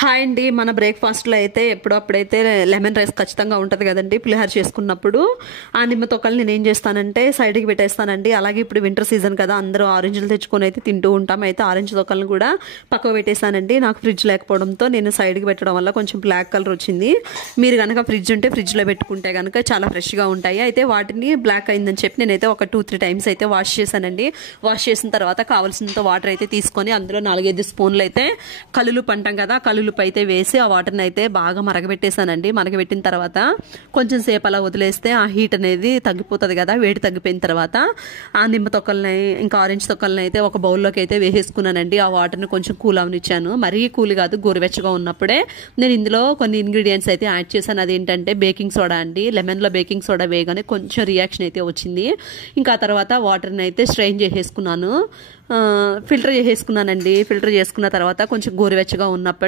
Hi అండి. మన బ్రేక్ఫాస్ట్లో అయితే ఎప్పుడప్పుడైతే లెమన్ రైస్ ఖచ్చితంగా ఉంటుంది కదండి. పులిహోర చేసుకున్నప్పుడు ఆ నిమ్మ తొక్కలు నేను ఏం చేస్తానంటే సైడ్కి పెట్టేస్తానండి. అలాగే ఇప్పుడు వింటర్ సీజన్ కదా, అందరూ ఆరెంజ్లు తెచ్చుకొని అయితే తింటూ ఉంటాం. అయితే ఆరెంజ్ తొక్కలను కూడా పక్కకు పెట్టేశానండి. నాకు ఫ్రిడ్జ్ లేకపోవడంతో నేను సైడ్కి పెట్టడం వల్ల కొంచెం బ్లాక్ కలర్ వచ్చింది. మీరు కనుక ఫ్రిడ్జ్ ఉంటే ఫ్రిడ్జ్లో పెట్టుకుంటే కనుక చాలా ఫ్రెష్గా ఉంటాయి. అయితే వాటిని బ్లాక్ అయిందని చెప్పి నేనైతే ఒక 2-3 టైమ్స్ అయితే వాష్ చేశానండి. వాష్ చేసిన తర్వాత కావాల్సినంత వాటర్ అయితే తీసుకొని అందులో 4-5 స్పూన్లు అయితే కల్లులుప్పు అంటాం కదా, కల్లులుప్పు అయితే వేసి ఆ వాటర్ని అయితే బాగా మరగబెట్టేశానండి. మరగబెట్టిన తర్వాత కొంచెం సేపు అలా వదిలేస్తే ఆ హీట్ అనేది తగ్గిపోతుంది కదా. వేడి తగ్గిపోయిన తర్వాత ఆ నిమ్మ తొక్కల్ని ఇంకా ఆరెంజ్ తొక్కల్ని అయితే ఒక బౌల్లోకి అయితే వేసేసుకున్నానండి. ఆ వాటర్ని కొంచెం కూల్ అవనిచ్చాను. మరీ కూల్ కాదు, గోరువెచ్చగా ఉన్నప్పుడే నేను ఇందులో కొన్ని ఇంగ్రీడియంట్స్ అయితే యాడ్ చేశాను. అదేంటంటే బేకింగ్ సోడా అండి. లెమన్లో బేకింగ్ సోడా వేయగానే కొంచెం రియాక్షన్ అయితే వచ్చింది. ఇంకా ఆ తర్వాత వాటర్ని అయితే స్ట్రెయిన్ చేసేసుకున్నాను, ఫిల్టర్ చేసేసుకున్నానండి. ఫిల్టర్ చేసుకున్న తర్వాత కొంచెం గోరువెచ్చగా ఉన్నప్పుడు